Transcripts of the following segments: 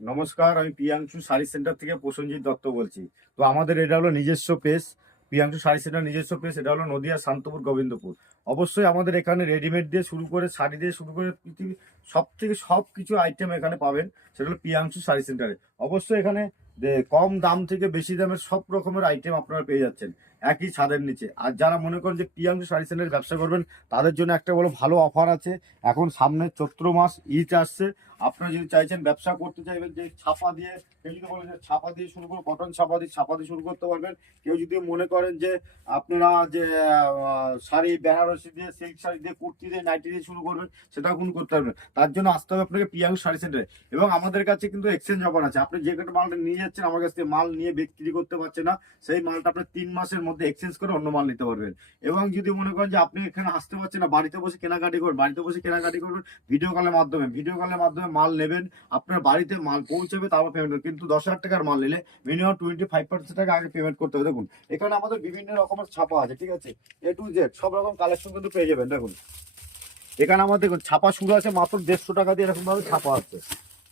নমস্কার, আমি প্রিয়াংশু শাড়ি সেন্টার থেকে প্রসেনজিৎ দত্ত বলছি। তো আমাদের এটা হলো নিজস্ব পেজ, প্রিয়াংশু শাড়ি সেন্টার নিজস্ব পেজ। এটা হলো নদিয়া শান্তপুর গোবিন্দপুর। অবশ্যই আমাদের এখানে রেডিমেড দিয়ে শুরু করে শাড়ি দিয়ে শুরু করে পৃথিবীর সব থেকে সব কিছু আইটেম এখানে পাবেন। সেটা হলো প্রিয়াংশু শাড়ি সেন্টারে। অবশ্যই এখানে কম দাম থেকে বেশি দামের সব রকমের আইটেম আপনারা পেয়ে যাচ্ছেন একই ছাদের নিচে। আর যারা মনে করেন যে প্রিয়াংশু শাড়ি সেন্টারের ব্যবসা করবেন, তাদের জন্য একটা বড় ভালো অফার আছে। এখন সামনে চৈত্র মাস, ঈদ আসছে। আপনারা যদি চাইছেন ব্যবসা করতে চাইবেন যে ছাপা দিয়ে, কেউ যদি বলেন যে ছাপা দিয়ে শুরু করে কটন ছাপা দিয়ে শুরু করতে পারবেন। কেউ যদি মনে করেন যে আপনারা যে শাড়ি বেনারসি দিয়ে, সিল্ক শাড়ি দিয়ে, কুর্তি দিয়ে, নাইটি দিয়ে শুরু করবেন, সেটাও কিন্তু করতে পারবেন। তার জন্য আসতে হবে আপনাকে প্রিয়াংশু শাড়ি সেন্টারে। এবং আমাদের কাছে কিন্তু এক্সচেঞ্জ অফার আছে। আপনি যে কোনো মালটা নিয়ে যাচ্ছেন, আমার কাছ থেকে মাল নিয়ে বিক্রি করতে পারছেন না, সেই মালটা আপনি 3 মাসের মধ্যে এক্সচেঞ্জ করে অন্য মাল নিতে পারবেন। এবং যদি মনে করেন যে আপনি এখানে আসতে পারছেন না, বাড়িতে বসে কেনাকাটি করবেন, ভিডিও কলের মাধ্যমে মাল নেবেন। আপনার বাড়িতে মাল পৌঁছাবে, তারপর পেমেন্ট করবেন। কিন্তু 10,000 টাকার মাল নিলে মিনিমাম 25% টাকা আগে পেমেন্ট করতে হবে। দেখুন, এখানে আমাদের বিভিন্ন রকমের ছাপা আছে, ঠিক আছে, A to Z সব রকম কালেকশন কিন্তু পেয়ে যাবেন। দেখুন, এখানে আমাদের দেখুন ছাপা শুরু আছে মাত্র 150 টাকা দিয়ে। এরকম ভাবে ছাপা আছে,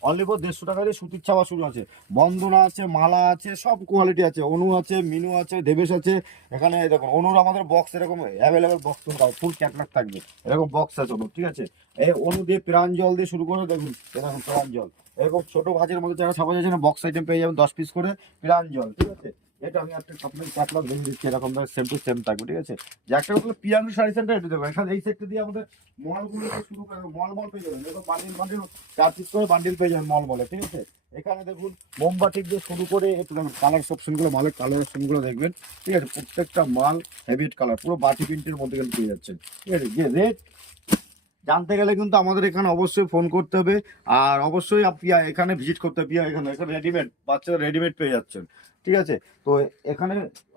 অনলি ফর 150 টাকা দিয়ে সুতির ছাপা শুরু আছে। বন্দনা আছে, মালা আছে, সব কোয়ালিটি আছে। অনু আছে, মিনু আছে, দেবেশ আছে। এখানে দেখুন অনুর আমাদের বক্স এরকম অ্যাভেলেবেল বক্স ফুল ক্যাটলগ থাকবে, এরকম বক্স আছে অনু, ঠিক আছে। এই অনু দিয়ে প্রাঞ্জল দিয়ে শুরু করে দেখুন, এরকম প্রাঞ্জল এরকম ছোট ভাঁজের মধ্যে যারা ছাপা যাচ্ছে না, বক্স আইটেম পেয়ে যাবেন 10 পিস করে প্রাঞ্জল, ঠিক আছে। এটা আমি একটা আপনাকে ক্যাটলগ দেখে দিচ্ছি, এরকম সেম টু সেম থাকবে, ঠিক আছে। যে একটা হলো প্রিয়াংশু শাড়ি সেন্টার, এটা দেখবেন এখানে এই সেক্টর দিয়ে আমাদের মলগুলো শুরু করে, মল পেয়ে যাবেন। দেখো বান্ডিল 4 পিস করে বান্ডিল পেয়ে যাবেন মলে, ঠিক আছে। এখানে দেখুন মোমবাতি দিয়ে শুরু করে একটু কালার অপশনগুলো, মালের কালার অপশনগুলো দেখবেন, ঠিক আছে। প্রত্যেকটা মাল হেভিট কালার, পুরো বাটি প্রিন্টের মধ্যে কিন্তু পেয়ে যাচ্ছেন, ঠিক আছে। যে রেট জানতে গেলে কিন্তু আমাদের এখানে অবশ্যই ফোন করতে হবে। আর অবশ্যই আপনি এখানে ভিজিট করতে হবে। এখানে এখানে রেডিমেড, বাচ্চারা রেডিমেড পেয়ে যাচ্ছেন, ঠিক আছে। তো এখানে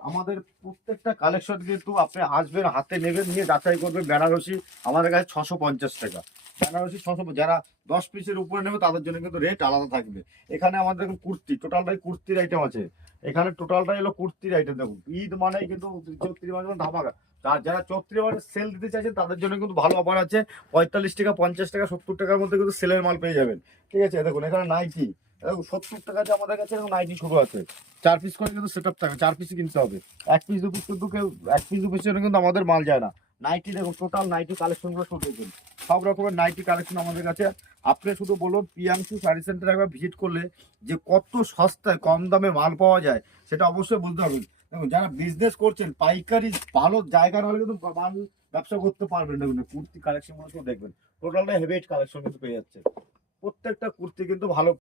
আমাদের প্রত্যেকটা কালেকশন কিন্তু আপনি আসবেন, হাতে নেবেন, নিয়ে যাচাই করবেন। বেনারসি আমাদের কাছে 650 টাকা, বেনারসি 600। যারা 10 পিসের উপরে নেবে তাদের জন্য কিন্তু রেট আলাদা থাকবে। এখানে আমাদের দেখুন কুর্তি, টোটালটাই কুর্তির আইটেম আছে। এখানে টোটালটাই হলো কুর্তির আইটেম। দেখুন, ঈদ মানেই কিন্তু 34 মাস ধামাকা। আর যারা 34 মাসে সেল দিতে চাইছেন, তাদের জন্য কিন্তু ভালো অফার আছে। 45 টাকা, 50 টাকা, 70 টাকার মধ্যে কিন্তু সেলের মাল পেয়ে যাবেন, ঠিক আছে। দেখুন এখানে নাইটি, দেখুন 70 টাকাতে আমাদের কাছে নাইটি শুরু আছে। 4 পিস করে কিন্তু সেট আপ থাকে, 4 পিসই কিনতে হবে। 1 পিস 2 পিস কিন্তু কেউ 1 পিস 2 পিসের জন্য কিন্তু আমাদের মাল যায় না। নাইটি দেখুন, টোটাল নাইটি কালেকশনগুলো শুরু দেখুন, সব রকমের নাইটি কালেকশন আমাদের কাছে। আপনি শুধু বলুন প্রিয়াংশু শাড়ি সেন্টার একবার ভিজিট করলে যে কত সস্তায় কম দামে মাল পাওয়া যায়, সেটা অবশ্যই বুঝতে পারবেন। দেখুন, যারা বিজনেস করছেন পাইকারি ভালো জায়গার হলে কিন্তু মাল ব্যবসা করতে পারবেন। দেখুন কুর্তি কালেকশন গুলো দেখবেন, টোটালটা হেভি কালেকশন কিন্তু পেয়ে যাচ্ছে। প্রত্যেকটা কুর্তি কিন্তু ভালো